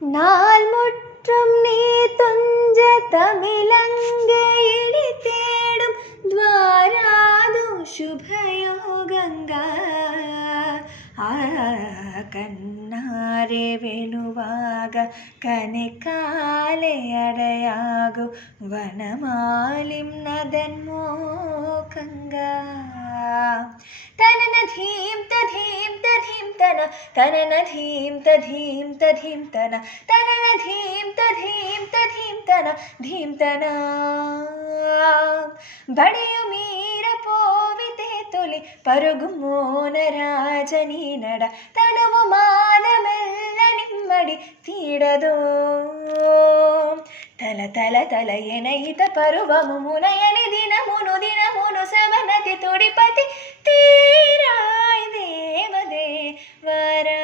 நாள் முற்றும் நீ துஞ்ச தமிழங்கையிடி தேடும் ദ്വാരാതു ശുഭയോഗംഗാ കണ്ണാരെ വേണുവാക കനകാലെ അടയാകു വനമാലിം നദൻ മോകംഗാ തനന ധീം തധീം തധീം തന തനന ധീം തധീം തധീം തന തനന ധീം തധീം തധീം തന ധീം തന బడియు మీర పోవితే తొలి పరుగు మోనరాజని నడ తనువు మానమెల్ల నిమ్మడి తీడదో తల తల తల ఎనయిత పరువము మునయని దినమును దినమును సమనతి తొడిపతి తీరాయ్ దేవదేవరా.